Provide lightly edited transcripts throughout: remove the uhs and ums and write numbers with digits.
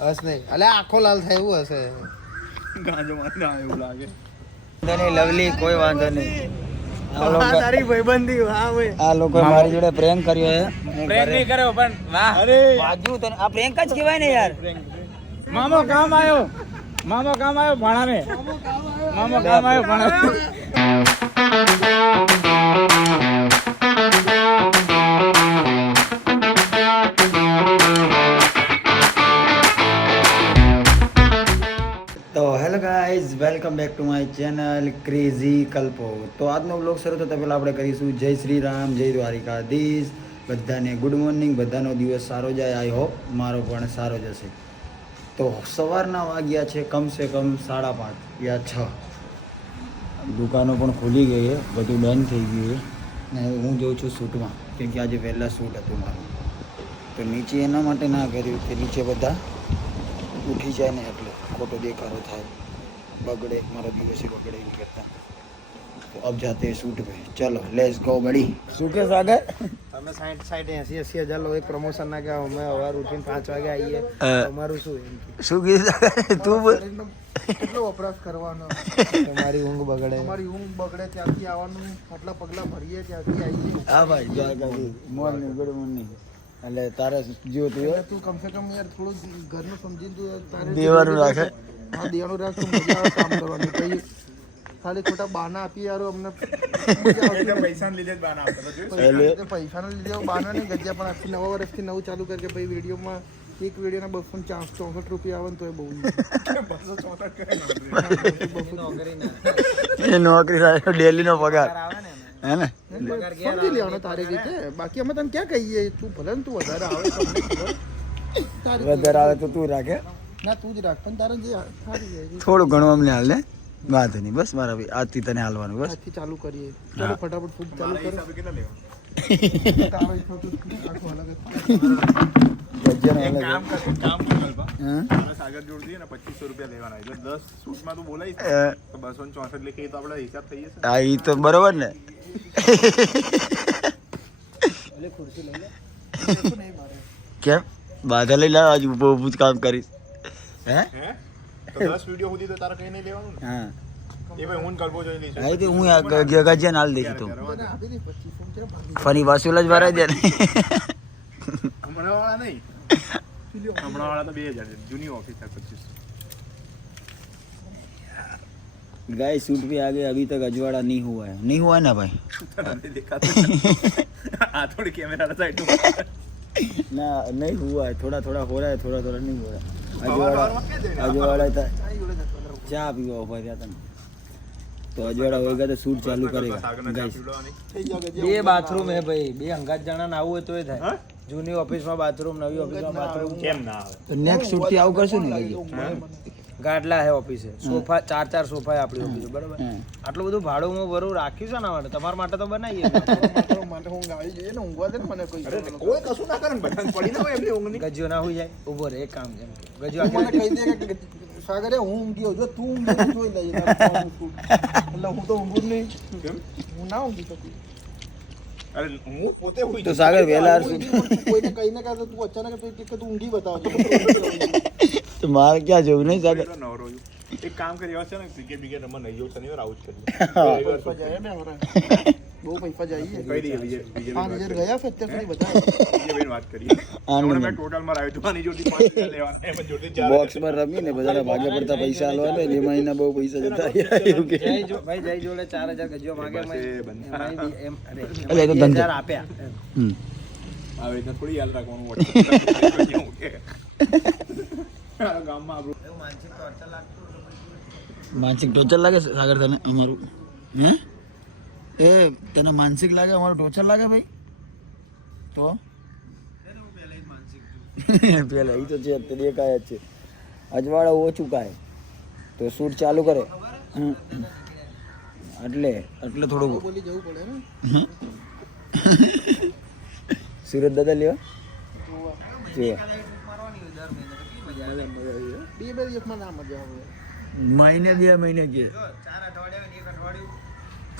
હસ નહીં અલે આખો લાલ થાય એવું હશે ગાંજો મારને આવે એવું લાગે. લવલી કોઈ વાંધો નહીં. તારી ભાઈબંધી વાહ ભાઈ આ લોકો મારી જોડે પ્રેન્ક કર્યો હે. પ્રેન્ક નહીં કર્યો પણ વાહ. અરે વાજુ તને આ પ્રેન્ક જ કહેવાય ને યાર. મામો કામ આવ્યો ભાણાને. મામો કામ આવ્યો ભાણાને. તો hello guys, welcome back to my channel crazy Kalpo. તો આજનો બ્લોગ શરૂ થતા પહેલાં આપણે કરીશું જય શ્રી રામ, જય દ્વારિકાધીશ. બધાને ગુડ મોર્નિંગ. બધાનો દિવસ સારો જાય. આઈ હોપ મારો પણ સારો જશે. તો સવારના વાગ્યા છે કમસે કમ 5:30 યા 6. દુકાનો પણ ખુલી ગઈ છે, બધું ડન થઈ ગયું છે ને હું જોઉં છું શૂટમાં, કેમ કે આજે વહેલા શૂટ હતું મારું. તો નીચે એના માટે ના કર્યું કે નીચે બધા ઉઠી જાય ને એટલે ખોટો દેખાડો થાય, બગડે મારો દિવસ બગડે એવી કરતા. તો અબ જાતે શૂટ पे. ચલો લેટ્સ ગો બડી. શું કે સાગર અમે 60-80 હજાર લો એક પ્રમોશન ના કે અમે સવાર ઉઠીને 5 વાગે આવીએ અમારું શું એમ શું કીધું સાગર તું બોલ. કેટલો વપરાશ કરવાનો તમારી ઊંઘ બગડે ત્યાંથી આવવાનું આટલા પગલા ભરીએ ત્યાંથી આવીએ. હા ભાઈ દ્વારકાથી મોર્નિંગ ગુડ મોર્નિંગ. એટલે તારે જો તું કમસે કમ યાર થોડું ઘરનું સમજીને તું તારે દેવાનું રાખે. હા દેવાનું રાખ તો મજા આવે કામ કરવાની. પછી ખાલી ખોટા બહાના આપી યાર અમને પૈસા લીધે જ બાના આપતા પૈસાના લીધે બહાના નહીં ગજ્યા. પણ આજથી નવા વર્ષથી નવું ચાલુ કરે કે ભાઈ વિડીયોમાં એક વિડીયોના 264 રૂપિયા આવે ને તો એ બહુ 264 નોકરી ડેલી નો પગાર હે ને સમજી લેવાનો તારી રીતે. બાકી અમે તને ક્યાં કહીએ, તું ભલે ને તું વધારે આવે તમને ખબર. વધારે આવે તો તું રાખે ના તું જ રાખ, પણ તારે જે સારી જાય થોડું ઘણું અમને હાલ ને વાંધો નહીં. બસ મારા ભાઈ આજથી તને હાલવાનું બસ. આજથી ચાલુ કરીએ. ચાલો ફટાફટ ફૂડ ચાલુ કરો. કેટલા લેવા? તારો ઈચ્છો તો આખું અલગ કામ કર સાગર જોડ દઈએ ને 2500 રૂપિયા લેવાના. એટલે 10 શૂટમાં તું બોલાવીશ તો 264 લખી તો આપણે હિસાબ થઈ જશે. હા એ તો બરોબર ને. ખુરશી લઈ લે. કેમ બાધા લઈ લાવ, આજ ઊભું ઊભું જ કામ કરીશ. હે તો 10 વિડીયો સુધી તો તારે કઈ નહીં લેવાનું ને. હા એ ભાઈ હું કલ્પો જોઈ લઈશ. હા તો હું ગજ્યા હાલ દઈશ તું આપી દે 2500 ફરી વસૂલ જ ભરાઈ દે ને. હમણાં વાળા નહીં, હમણાં વાળા તો 2000 છે. જૂની ઓફિસ है 2500. गाय सूट भी आ गए, अभी तक अजवाड़ा नहीं हुआ है. नहीं हुआ है ना भाई? नहीं दिखाते हाँ थोड़ी कैमरा साइड ना नहीं हुआ है, थोड़ा थोड़ा हो रहा है, थोड़ा थोड़ा नहीं हो रहा है. अजवाड़ा था चा पीवा ऊपर जाता ना तो अजवाड़ा होएगा तो सूट चालू करेगा. गाइस બે બાથરૂમ હે ભાઈ, બે અંગાત જણા ના આવું હોય તો એ થાય. જૂની ઓફિસમાં બાથરૂમ, નવી ઓફિસમાં બાથરૂમ. કેમ ના આવે? તો નેક્સ્ટ सूट થી આવું કરશું ને. ગાડલા હે ઓફિસે, સોફા 4 સોફા હે આપણી ઓફિસે, બરાબર. આટલું બધું ભાડું હું ભરું રાખ્યું છે ને માટે, તમારા માટે તો બનાવીએ. માટે હું ગાડી જોઈએ ને ઊંઘવા દે ને મને કોઈ કશું ના કરે ને બધાને પડી ના હોય એમની ઊંઘની. ગજ્યો ના હોય જાય ઉભો રે એક કામ જેમ ગજ્યો મને કહી દે કે સાગરે હું ઊંઘ્યો, જો તું ઊંઘ્યો જોઈ લઈએ એટલે હું તો ઊંઘું જ નહીં. કેમ હું ના ઊંઘી શકું. અરે હું પોતે હુઈ તો સાગર વેલા કોઈને કહીને કહે તું અચાનક કે તું ઊંઘી બતાવજો. તો મારે ક્યાં જવું નહીં સાગર. નવરો એક કામ કરી છે ને ક્રિકેટ બિકેટ રમવા નહીં જવું શનિવાર આવું જ કરીએ. પૈસા જાય ને હવે બહુ પૈસા જાય કઈ દઈએ બીજે 5000 ગયા છે અત્યાર સુધી બધા. ભાઈ વાત કરીએ હમણાં મેં ટોટલમાં આવ્યું હતું આની જોડી 5000 લેવાના એમાં જોડી 4 બોક્સમાં રમી ને બધાના ભાગે પડતા પૈસા આલવાના ને એમાં એના બહુ પૈસા જતા રહ્યા એવું કે. ભાઈ જય જોડે 4000 ગજ્યો માંગે એમ એટલે એ તો ધંધો. 2000 આપ્યા. આવે એટલે થોડી યાદ રાખવાનું વોટ્સએપ ગામમાં આપણું માનસિક ટોર્ચર લાગે સાગર તને અમારું? હે એ તને માનસિક લાગે અમારું ટોર્ચર લાગે ભાઈ? તો પેલા એ તો છે તે દેખાય જ છે. અજવાળા ઓછું કાય તો શૂટ ચાલુ કરે એટલે થોડું બોલી જવું પડે ને. સુરત દાદા લેવા બે દિવસમાં ના મજા આવે. મહિને 2 મહિને કે 4 અઠવાડિયા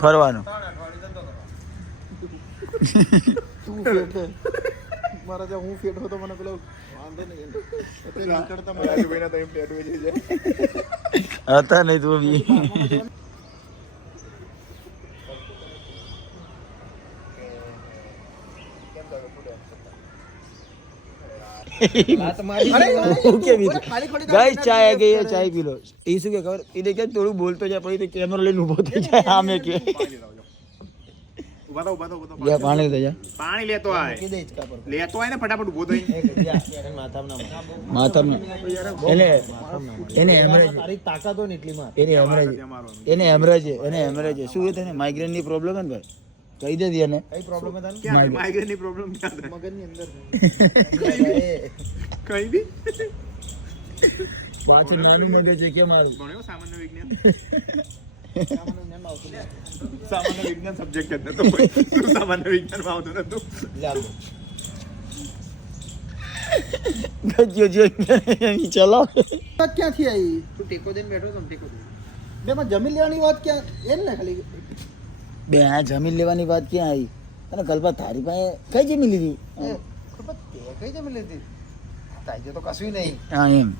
ફરવાનું. તું ફેટ મારા જ્યાં હું ફેટ હતો મને પેલો રાજુભાઈના તો એમ ટેટુ છે હતા નહીં તું બી ગાઈસ ચાય આ ગઈ ચાય પી લો એ શું કે ખબર એને કે થોડું બોલતો જાય પછી કેમેરો લઈને ઊભો થઈ જાય આમે કે ઉભા થો યા પાણી લેતો જા પાણી લેતો આય લેતો આય ને ફટાફટ ઉભો થઈ માથામાં એને હેમરેજ તારી તાકાત હોય ને એટલી માં એને હેમરેજ શું છે તને માઇગ્રેન ની પ્રોબ્લેમ હે ને ભાઈ કહી દે દિયા ને કઈ પ્રોબ્લેમ હતા ક્યાં માઇગ્રેન ની પ્રોબ્લેમ ક્યાં થાય મગજની અંદર કઈ બી પાછું નાનું મગજ છે કે મારું ભણ્યો સામાન્ય વિજ્ઞાન સામાન્ય વિજ્ઞાન સબ્જેક્ટ જ નતો શું સામાન્ય વિજ્ઞાન માં આવતું નતું ગજ્યો જો ચલો ક્યાંથી આવી તું ટેકો દઈને બેઠો તો ટેકો દે બે માં જમીન લેવાની વાત ક્યાં એ ને ખાલી બે આ જમીન લેવાની વાત ક્યાં આવી અને કલ્પા તારી પાસે કઈ જમીન લીધી કઈ જમીન લીધી તાઈ તો કશું નહીં હા એમ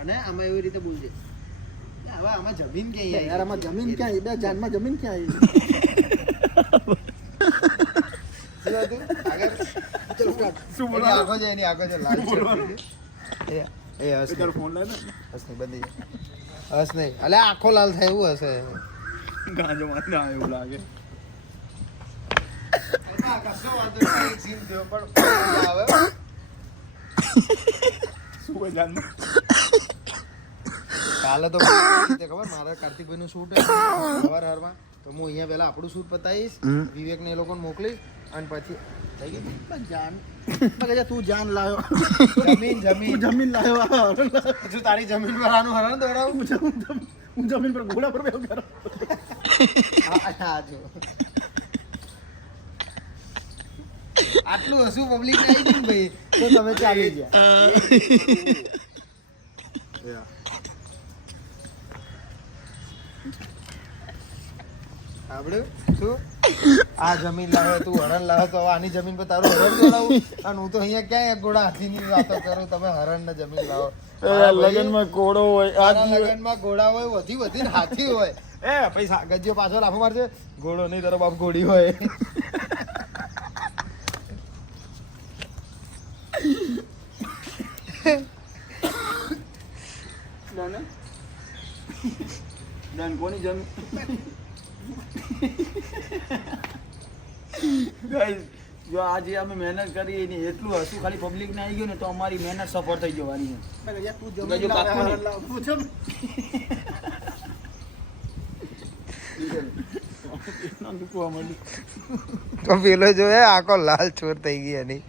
અને આમાં એવી રીતે બોલજે હવે આમાં જમીન ક્યાં યાર આમાં જમીન ક્યાં બે જાનમાં જમીન ક્યાં શું બોલો આગળ લાલ એ હસ તારો ફોન લે ને હસ નહીં બંધી હસ નહીં અલે આખો લાલ થાય એવું હશે ગાંજો માં ના એવું લાગે શું કોઈ જાન કાલે તો ખબર મારા કાર્તિકભાઈ નું શૂટ હવારમાં તો હું અહીંયા પેલા આપણું શૂટ પતાવીશ વિવેક ને એ લોકોને મોકલીશ અને પછી થઈ ગયું જાન તું જાન લાવ્યો જમીન લાવ્યો તું તારી જમીન પર આનું હરણ દોડાવું હું જમીન પર ઘોડા પર બેહું કરો આટલું હસું પબ્લિક આવી ગયું ભાઈ તો તમે ચાલી ગયા આપણે શું આ જમીન લાવે તું હરણ લાવે તો આની જમીન પર તારું હરણ દોડાવું અને હું તો અહીંયા ક્યાં એક ઘોડા હાથીની વાતો કરું તમે હરણ ને જમીન લાવો લગનમાં ઘોડો હોય લગનમાં ઘોડા હોય વધીને હાથી હોય એ પૈસા ગજ્જો પાછો લાફો મારશે ઘોડો નહીં તારો બાપ ઘોડી હોય કોની જમીન જો આજે અમે મહેનત કરી એની એટલું હશું ખાલી પબ્લિક ને આવી ગયું ને તો અમારી મહેનત સફળ થઈ જવાની તો પેલો જો આખો લાલ ચોર થઈ ગઈ એની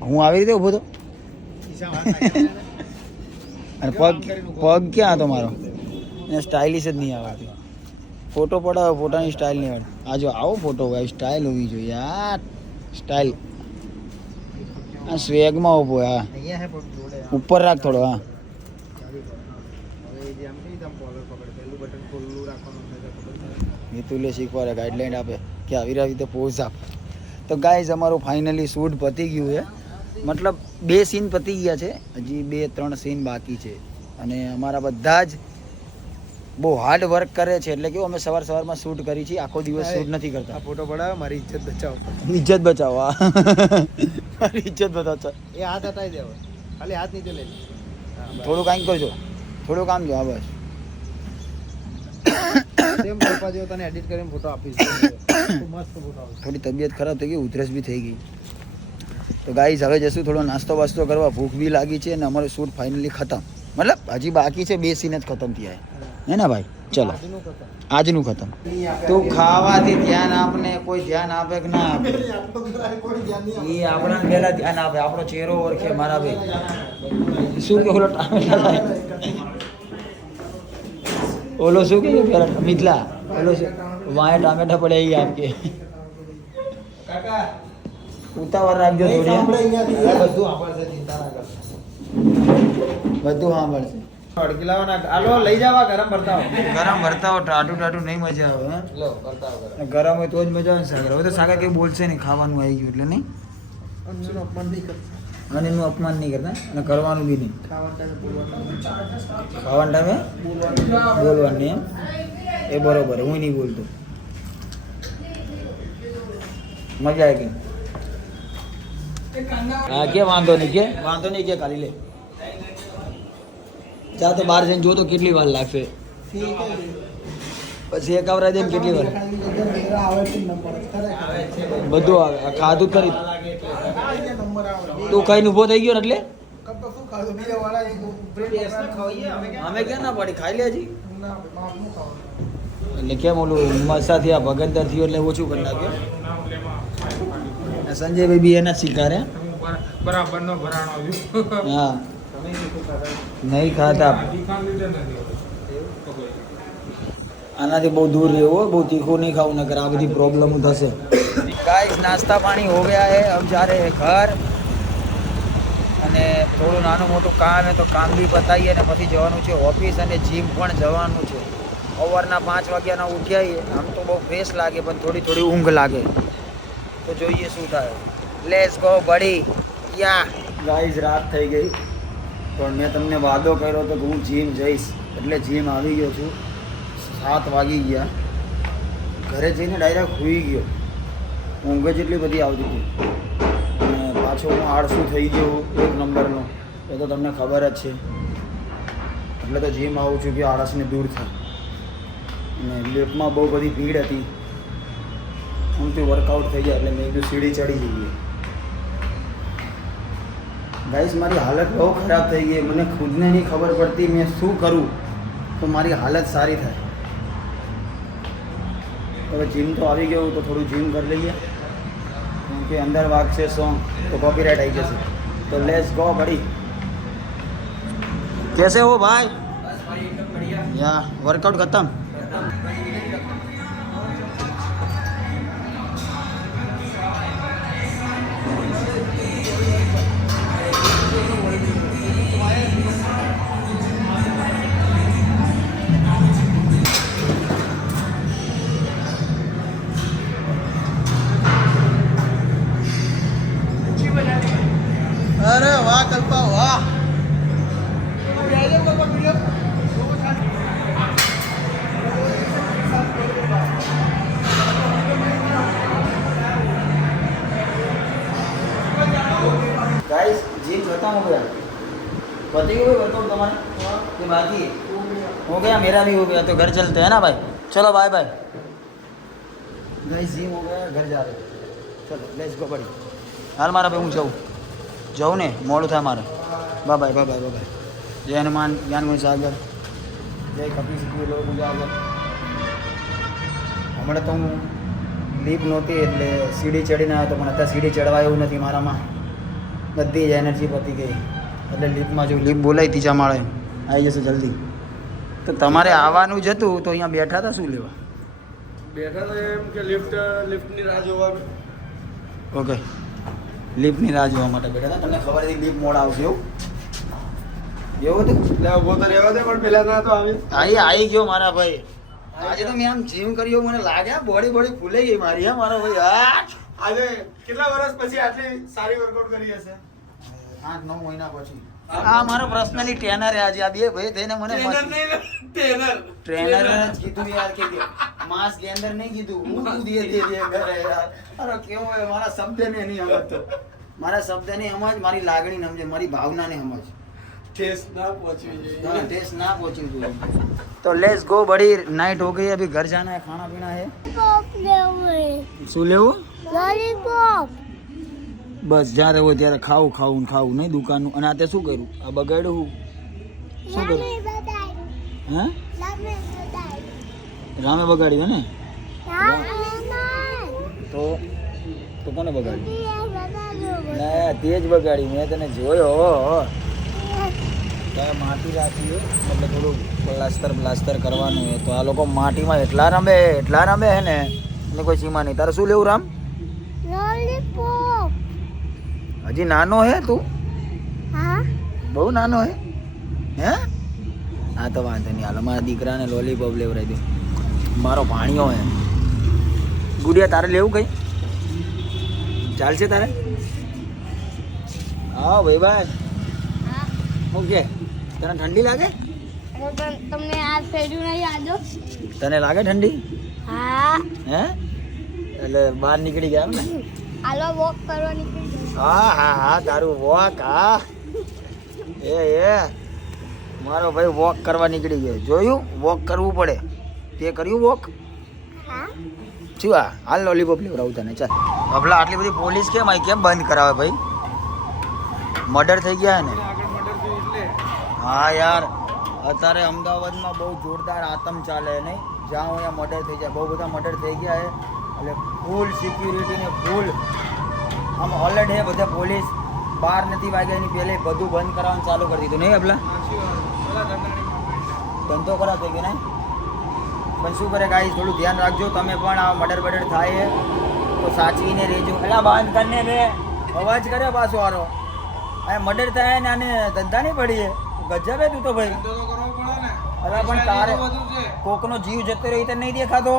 હું આવી રીતે ઉભો તો અને પગ ક્યાં હતો મારો એને સ્ટાઇલિશ જ નહીં આવડતી ફોટો પડાવો ફોટાની સ્ટાઇલ નહીં આવડતી આ જો આવો ફોટો હોય સ્ટાઇલ હોવી જોઈએ યાર સ્ટાઇલ આ સ્વેગમાં ઊભો હા ઉપર રાખ થોડો હા એ તું લે શીખવા ગાઈડલાઈન આપે કે આવી રીતે પોઝ આપ તો ગાઈઝ અમારું ફાઇનલી શૂટ પતી ગયું છે મતલબ 2 સીન પતી ગયા છે હજી 2-3 સીન બાકી છે અને અમારા બધા જ બહુ હાર્ડ વર્ક કરે છે એટલે કેવું અમે સવારમાં શૂટ કરી છે આખો દિવસ શૂટ નથી કરતા ફોટો પડાવે મારી ઇજ્જત બચાવો મારી ઇજ્જત બચાવો એ હાથ હટાવી દેવો ખાલી હાથ નીચે લઈ થોડું કામ કરજો થોડું કામ જો હા બસ સેમ ફોટો જેવો તને એડિટ કરીને ફોટો આપીશ મસ્ત ફોટો આવશે થોડી તબિયત ખરાબ થઈ ગઈ ઉધરસ બી થઈ ગઈ તો ગાઈઝ હવે જશું થોડો નાસ્તો વાસ્તો કરવા ભૂખ બી લાગી છે અને અમારું શૂટ ફાઇનલી ખતમ મતલબ હજી બાકી છે 2 સીન જ ખતમ થયા હે ને ભાઈ ચલો આજનું ખતમ તું ખાવાથી ધ્યાન આપને કોઈ ધ્યાન આપે કે ના આપે એ આપણા પહેલા ધ્યાન આપે આપણો ચહેરો ઓળખે મારા ભાઈ શું કે ઓલો ટામેટા ઓલો શું કે પેલા મિથલા ઓલો વાય ટામેટા પડે એ આપકે ઉતાવળ રાખજો થોડી બધું સાંભળશે ચિંતા ના કર બધું સાંભળશે અડકી લાવવાના આલો લઈ જાવા ગરમ ભરતા હો ગરમ ભરતા હો ટાટું ટાટું નહીં મજા આવે હે લો ભરતા હો ગરમ ગરમ હોય તો જ મજા આવે ને સાગર હવે તો સાગર કઈ બોલશે નહીં ખાવાનું આવી ગયું એટલે નહીં અન્નનું અપમાન નહીં કરતા અને એનું અપમાન નહીં કરતા અને કરવાનું બી નહીં ખાવાના ટાઈમે બોલવાનું ખાવાના ટાઈમે બોલવાનું નહીં એમ એ બરોબર હું નહીં બોલતો મજા આવી ગઈ હા કે વાંધો નહીં કે ખાલી લે જા તો બહાર જઈને જો તો કેટલી વાર લાગશે પછી એક આવરા જઈને કેટલી વાર બધું આવે આ ખાધું કરી તું ખાઈને ઊભો થઈ ગયો ને એટલે અમે ક્યાં ના પાડી ખાઈ લે હજી એટલે કેમ ઓલું મસા થયા ભગંદર થયો એટલે ઓછું કરી નાખ્યો સંજયભાઈ બી એના જ શિકારે બરાબર નો ભરાણો હા નહીં ખાતા આનાથી બહુ દૂર રહેવું બહુ તીખું નહીં ખાવું નકર આ બધી પ્રોબ્લેમ થશે ગાઈસ નાસ્તા પાણી હો ગયા હે अब जा रहे हैं घर અને થોડું નાનું મોટું કામ હે તો કામ બી પતાવીએ અને પછી જવાનું છે ઓફિસ અને જીમ પણ જવાનું છે સવારના 5 વાગ્યાના ઉઠ્યા આમ તો બહુ ફ્રેશ લાગે પણ થોડી ઊંઘ લાગે તો જોઈએ શું થાય લેટ્સ ગો બડી યા ગાઈસ રાત થઈ ગઈ પણ મેં તમને વાદો કર્યો હતો કે હું જીમ જઈશ એટલે જીમ આવી ગયો છું 7 વાગી ગયા ઘરે જઈને ડાયરેક્ટ સૂઈ ગયો ઊંઘ જ એટલી બધી આવતી હતી અને પાછો હું આળસુ થઈ ગયો 1 નંબરનો એ તો તમને ખબર જ છે એટલે તો જીમ આવું છું કે આળસને દૂર થાય અને લિફ્ટમાં બહુ બધી ભીડ હતી આમથી વર્કઆઉટ થઈ જાય એટલે મેં કીધું સીડી ચડી જઈએ ગાઈસ મારી હાલત બહુ ખરાબ થઈ ગઈ મને ખુદને નહીં ખબર પડતી મેં શું કરું તો મારી હાલત સારી થાય હવે જીમ તો આવી ગયું તો થોડું જીમ કરી લઈએ કેમ કે અંદર વાગશે સોંગ તો કોપીરાઇટ આવી જશે તો લેટ્સ ગો બડી कैसे हो भाई या वर्कआउट खत्म અરે વાહ કલ્પા વાહ गाइस जिम खत्म हो गया पति को वर्कआउट तुम्हारा ये बाकी है हो गया मेरा भी हो गया तो घर चलते हैं ना भाई चलो बाय बाय गाइस जिम हो गया घर जा रहे चलो लेट्स गो बड़ी हाल मारा पे હું જાઉં ને મોડું થાય મારે bye bye bye bye bye જય હનુમાન જ્ઞાનમય સાગર જય કપિલ સિદ્ધિ લોકો ઉજાગર હમણાં તો હું લીપ નહોતી એટલે સીડી ચડીને આવ્યો તો પણ અત્યારે સીડી ચડવા એવું નથી મારામાં બધી જ એનર્જી પતી ગઈ એટલે લીપમાં જો લીપ બોલાવી ત્રીજા માળે આવી જશે જલ્દી તો તમારે આવવાનું જ હતું તો અહીંયા બેઠા હતા શું લેવા બેઠા તો એમ કે લિફ્ટની રાહ જોવા ઓકે લીપની રાહ જોવા માટે બેઠા હતા તમને ખબર હતી લીપ મોડ આવશે એવું હતું એટલે ઉભો તો રહેવા દે પણ પેલા ના તો આવી ગયો મારા ભાઈ આજે તો મેં આમ જીમ કર્યું મને લાગ્યા બોડી ફૂલાઈ ગઈ મારી હા મારો ભાઈ આજે કેટલા વર્ષ પછી આટલી સારી વર્કઆઉટ કરી હશે 8-9 મહિના પછી આ મારો પર્સનલી ટ્રેનર આજે આ બે ભાઈ થઈને મને ટ્રેનર જ કીધું યાર કે માસ ગેન્ડર નહીં કીધું હું તું દે ઘરે યાર અરે કેવો હોય મારા શબ્દને નહીં સમજતો મારા શબ્દને સમજ મારી લાગણી સમજે મારી ભાવનાને સમજ ઠેસ ના પહોંચવી જોઈએ टेस्ट ना पहुंची तू तो लेट्स गो बड़ी नाइट हो गई अभी घर जाना है खाना पीना है શું લેવું लॉलीपॉप બસ જ્યારે હોય ત્યારે ખાવું નહીં દુકાનનું અને આ તે શું કર્યું આ બગાડ્યું શું કર્યું હે રામે બગાડ્યું ને તો કોને બગાડ્યું ના તે જ બગાડ્યું મેં તને જોયો ત્યાં માટી રાખી હોય એટલે થોડું પ્લાસ્ટર કરવાનું હોય તો આ લોકો માટીમાં એટલા રમે હે ને એટલે કોઈ સીમા નહીં તારે શું લેવું રામ लॉलीपॉप હજી નાનો હે તું हाँ બહુ નાનો હે હા તો વાંધો નહીં, હાલો મારા દીકરાને લોલીપોપ લેવડાવી દો. મારો ભાણિયો હે. ગુડિયા તારે લેવું કઈ ચાલશે તારે? હા ભાઈ ભાઈ, ઓકે. તને ઠંડી લાગે? તમને આ ફેર્યું નહીં આજો? તને લાગે ઠંડી? હા. હે એટલે બહાર નીકળી ગયા એમ ને? હાલો વોક કરવા નીકળી જાઓ. હા હા હા, તારું વોક. હા એ મારો ભાઈ વોક કરવા નીકળી ગયો. જોયું, વોક કરવું પડે. તે કર્યું વોક? હા. શું આ હાલ લોલીપોપ લેવડાવું તને. ચાલ હબલા, આટલી બધી પોલીસ કેમ આવી? કેમ બંધ કરાવે ભાઈ? મર્ડર થઈ ગયા ને? હા યાર, અત્યારે અમદાવાદમાં બહુ જોરદાર આતંક ચાલે નહીં? જ્યાં હોય ત્યાં મર્ડર થઈ જાય. બહુ બધા મર્ડર થઈ ગયા છે એટલે ફૂલ સિક્યુરિટી ને ફૂલ આમ ઓલરેડ હે. બધા પોલીસ 12 નથી વાગ્યા એની પહેલે બધું બંધ કરાવવાનું ચાલુ કરી દીધું નહીં? હબલા ધંધો ખરાબ થઈ ગયો નહીં? પણ શું કરે ગાઈસ, થોડું ધ્યાન રાખજો તમે પણ. આ મર્ડર બર્ડર થાય તો સાચવીને રહેજો. એલા બંધ કરીને બે અવાજ કરે પાછો આરો. આ મર્ડર થાય ને આને ધંધા નહીં પડી. ગજબ હે તું તો ભાઈ. અરે પણ તારે કોકનો જીવ જતો રહ્યો તને નહીં દેખાતો?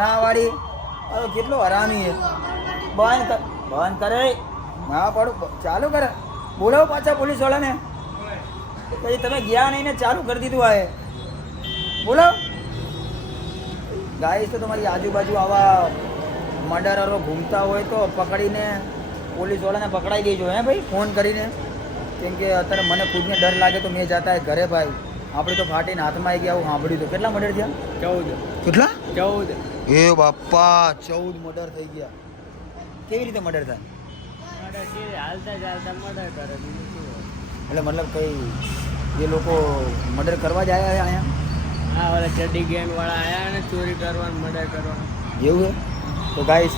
ના વાળી, અરે કેટલો હરામી છે. બંધ કરે. હા પાડું ચાલુ કરે. બોલાવો પાછા પોલીસ વાળાને. પછી તમે ગયા નહીં ને ચાલુ કરી દીધું. આ બોલાવો. ગાઈસ તો તમારી આજુબાજુ આવા મર્ડરરો ઘૂમતા હોય તો પકડીને પોલીસવાળાને પકડાઈ દેજો હે ભાઈ, ફોન કરીને. કેમ કે અત્યારે મને ખુદને ડર લાગે તો મેં જાતા ઘરે ભાઈ. આપણે તો ફાટીને હાથમાં આવી ગયા આવું સાંભળ્યું તો. કેટલા મર્ડર થયા? 14. કેટલા? 14. એ બાપા, 14 મર્ડર થઈ ગયા. કેવી રીતે મર્ડર થાય? હાલતા ચાલતા મર્ડર કરે. એટલે મતલબ કઈ એ લોકો મર્ડર કરવા જ આવ્યા અહીંયા? હા, ઓલા ચડ્ડી ગેંગ વાળા આયા ને ચોરી કરવાનું, મર્ડર કરવાનું. એવું છે? તો ગાઈસ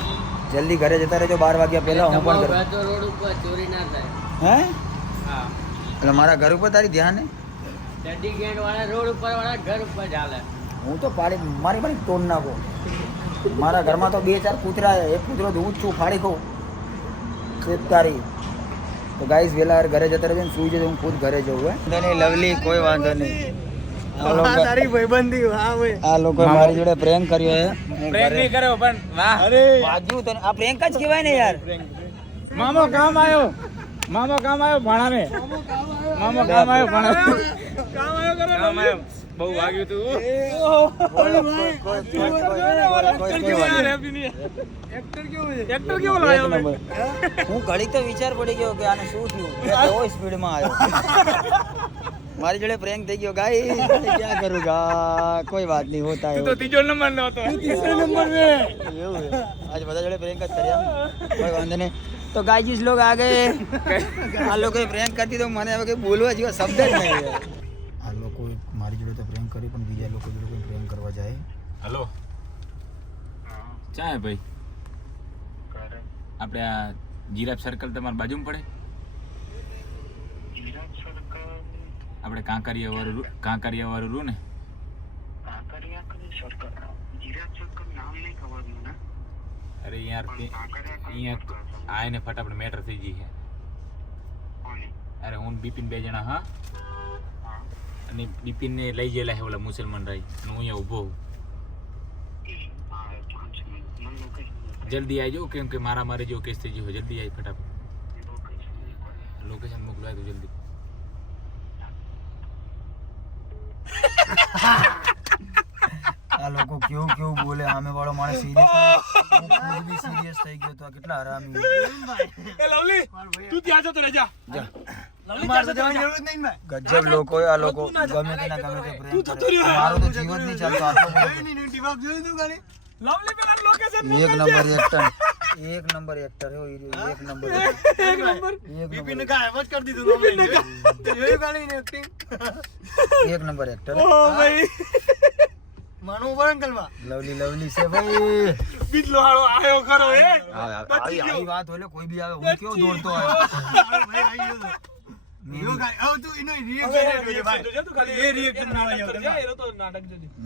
જલ્દી ઘરે જતા રહેજો 12 વાગ્યા પહેલા. હું પણ ઘરે. તો રોડ ઉપર ચોરી ના થાય. હે? હા, એટલે મારા ઘર ઉપર તારી ધ્યાન હે? ચડ્ડી ગેંગ વાળા રોડ ઉપર વાળા ઘર ઉપર ચાલે. હું તો પાડી મારી તોડ નાખું. મારા ઘરમાં તો 2-4 કૂતરા છે. એક કૂતરો તો હું જ છું, ફાડી કહું તારી. તો ગાઈસ વહેલા ઘરે જતા રહેજો ને સુઈ જજો. હું ખુદ ઘરે જવું. હે નહીં લવલી, કોઈ વાંધો નહીં. તારી ભાઈબંધી વાહ ભાઈ. આ લોકો મારી જોડે પ્રેન્ક કર્યો હે. પ્રેમ નહીં કર્યો પણ વાહ. અરે વાગ્યું તને. આ પ્રેન્ક જ કહેવાય ને યાર. મામો કામ આવ્યો ભાણાને. મામો કામ આવ્યો ભાણાને. કામ આવ્યો. બહુ વાગ્યું તું. એક્ટર કેવો લાગ્યો? હું ઘડીક તો વિચાર પડી ગયો કે આને શું થયું. બહુ સ્પીડમાં આવ્યો. મારી જોડે પ્રેન્ક થઈ ગયો ગાઈસ. ક્યાં કरूंगा, કોઈ વાત નહીં, હોતા है. તું તો ત્રીજો નંબર નો હતો. तीसरे नंबर में એવું છે. આજ બધા જોડે પ્રેન્ક જ કર્યા, કોઈ વાંધો નહીં. તો ગાઈસ લોગ આ ગए. આ લોકોએ પ્રેન્ક કરી તો મને હવે કઈ બોલવા જેવા શબ્દ જ નહીં. આ લોકો મારી જોડે તો પ્રેન્ક કરી પણ બીજા લોકો જોડે કોઈ પ્રેન્ક કરવા જાય. હેલો, ચા હે ભાઈ? આપણે આ જીરાફ સર્કલ તમારી બાજુમાં પડે? આપણે કાંકરિયા વાળું રૂ ને? અરે યાર અહીંયા આને ફટાફટ મેટર થઈ ગઈ છે. અરે હું બિપિન 2 જણા. હા, અને બિપિનને લઈ ગયેલા છે ઓલા મુસલમાન રાઈ, અને હું અહીંયા ઊભો હું. જલ્દી આવજો, કેમ કે મારે જેવો કેસ થઈ ગયો. જલ્દી આવી ફટાફટ. લોકેશન મોકલાય તો જલ્દી. આ લોકો કેવું બોલે. આમે વાળો માણસ સિરિયસ થઈ ગયો તો કેટલા હરામી. એ લવલી, તું ત્યાં જતો રહે જા. ગજબ લોકો આ લોકો. ગમે તેના ગમે તે પ્રેમ કરે. મારો તો જીવ જ નહીં ચાલતો. આટલો બધો લવલી પેલા લોકેશન એક નંબર એક્ટર હે. એક નંબર એક્ટર. ઓ ભાઈ માનો વરંગલમાં લવલી છે ભાઈ. બીજલો હાળો આયો ખરો એ. આવી વાત હોય કોઈ બી આવે. હું કેવો દોડતો હોય.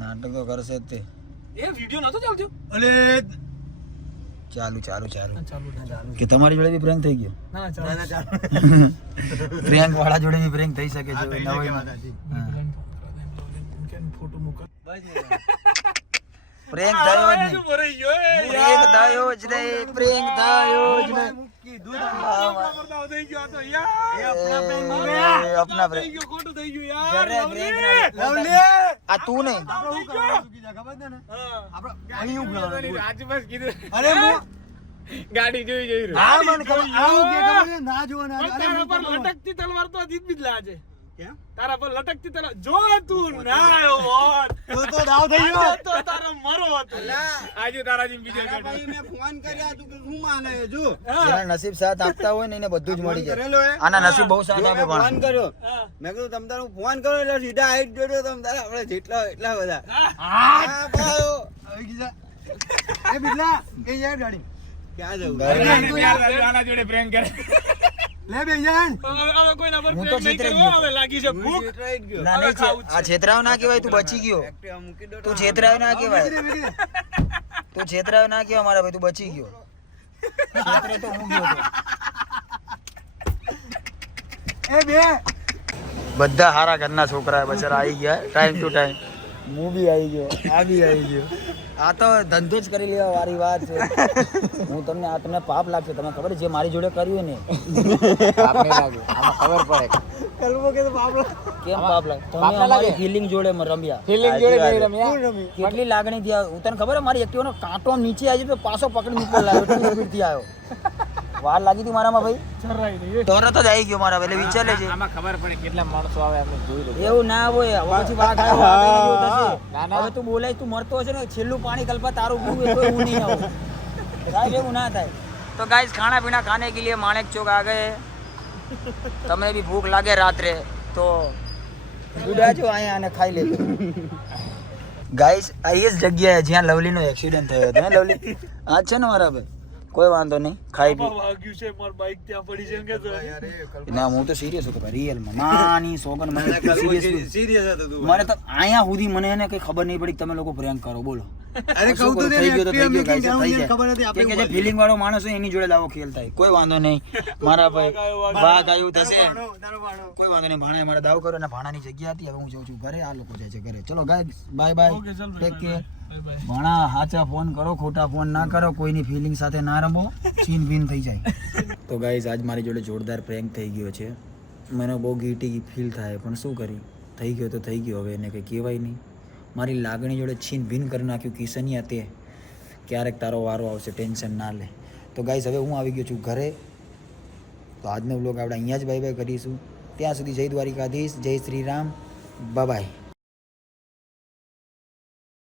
નાટક તો કરશે જ તે. એ વિડિયો નતો ચાલતો. અલે ચાલુ કે તમારી જોડે બી પ્રેન્ક થઈ ગયો? ના ચાલ પ્રેન્ક વાળા જોડે બી પ્રેન્ક થઈ શકે છે. પ્રેંક થયો જ નહીં. પ્રેંક થયો જ નહીં. પ્રેંક થયો જ નહીં. એ અપના પ્રેમ. ઘરે પ્રેંક ના- આ તું નહીં. ગાડી જોઈ જોઈ રહ્યો. હા મને ખબર આવું કે ખબર છે? ના જોવાના તારા પર લટકતી તલવાર તો જીત બી લાજે. તારા પર લટકતી તલવાર જો તું ના આવ્યો હોત તો દાવ થઈ ગયો. આજે તો તારો મરો હતો. આજે તારા જેમ બીજા બેઠો. મેં ફોન કર્યા તું કે શું માને જો જેના નસીબ સાથ આપતા હોય ને એને બધું જ મળી જાય. આના નસીબ બહુ સાથ આપે ફોન પણ. કર્યો મેં કીધું તમ તારું ફોન કરો એટલે સીધા હાઈટ જોડ્યો તમ તારા આપણે જેટલા એટલા બધા હા ભાઈઓ આવી ગયા એ બિલ્લા કે યાર ગાડી ક્યાં જવું આના જોડે પ્રેમ કરે. લે બે જાન હવે કોઈના પર હું તો પ્રેમ નહીં છેતરાઈ કરવો. ગયો. હવે લાગી છે ભૂખ. ના નહીં છે. આ છેતરાયો ના કહેવાય. તું બચી ગયો. તું છેતરાયો ના કહેવાય. તું છેતરાયો ના કહેવાય મારા ભાઈ. તું બચી ગયો. છેતરે તો હું ગયો તો. એ બે બધા હારા ઘરના છોકરા બચારા આવી ગયા ટાઈમ ટુ ટાઈમ. હું બી આવી ગયો. આ બી આવી ગયો. આ તો ધંધો જ કરી લેવા વાળી વાત છે. હું તમને પાપ લાગશે. તમને ખબર છે જે મારી જોડે કર્યું ને પાપ નહીં લાગે. આમાં ખબર પડે કલમો કે બાબલો કેમ પાપ લાગે. તમે અમારી ફિલિંગ જોડે રમ્યા. ફિલિંગ જોડે નહીં રમ્યા. કેટલી લાગણી થી આવ્યો. તને ખબર મારી એક્ટિવાનો કાંટો નીચે આવી તો પાછો પકડી ઉપર લાવ્યો. એટલી સ્પીડ થી આવ્યો. વાર લાગી હતી મારામાં ભાઈ. તરત જ આવી ગયો મારા. એટલે વિચાર લેજે. આમાં ખબર પડે કેટલા માણસો આવે આપણે જોઈ લો. એવું ના હોય. હવે પછી વાત આવે. વાત આવી જેવું થશે. હવે તું બોલાય તું મરતો હશે ને છેલ્લું પાણી કલ્પા તારું પીવું એ તો હું નહીં આવું. ગાઈસ એવું ના થાય. તો ગાઈસ ખાना પીना खाने के लिए माणेक चौक आ गए. તમે બી ભૂખ લાગે રાત્રે તો ઉડા જો અહીંયા અને ખાઈ લેજો. ગાઈસ આ એ જ જગ્યાએ જ્યાં લવલીનો એક્સિડન્ટ થયો હતો. લવલી આ છે ને મારા ભાઈ. કોઈ વાંધો નહીં. ખાઈ પી. વાગ્યું છે માર બાઈક ત્યાં પડી છે કે તો ના હું તો સિરિયસ હતો ભાઈ. રિયલમાં માની સોગન મને સિરિયસ હતો તું મને તો અહીંયા સુધી મને એને કઈ ખબર નહીં પડી કે તમે લોકો પ્રેન્ક કરો. બોલો અરે કહું તો થઈ ગયો તો થઈ ગયો. થઈ થઈ જાય. ખબર નથી કે જે ફિલિંગ વાળો માણસ હોય એની જોડે દાવો ખેલ થાય. કોઈ વાંધો નહીં મારા ભાઈ. વાઘ આવ્યું થશે. કોઈ વાંધો નહીં. ભાણા મારે દાવ કર્યો અને ભાણાની જગ્યા હતી. હવે હું જઉં છું ઘરે. આ લોકો જાય છે ઘરે. ચલો guys bye bye. Take care. ભાણા હાચા ફોન કરો. ખોટા ફોન ના કરો. કોઈની ફિલિંગ સાથે ના રમો. ચીન બીન થઈ જાય. તો ગાઈસ આજ મારી જોડે જોરદાર પ્રેન્ક થઈ ગયો છે. મને બહુ ગિલ્ટી ફીલ થાય પણ શું કરી. થઈ ગયો તો થઈ ગયો. હવે એને કંઈ કહેવાય નહીં. મારી લાગણી જોડે છીન ભીન કરી નાખ્યું કિશનિયા તે. ક્યારેક તારો વારો આવશે. ટેન્શન ના લે. તો ગાઈસ હવે હું આવી ગયો છું ઘરે. તો આજનો વ્લોગ આપણે અહીંયા જ બાય બાય કરીશું. ત્યાં સુધી જય દ્વારિકાધીશ. જય શ્રી રામ. Bye bye.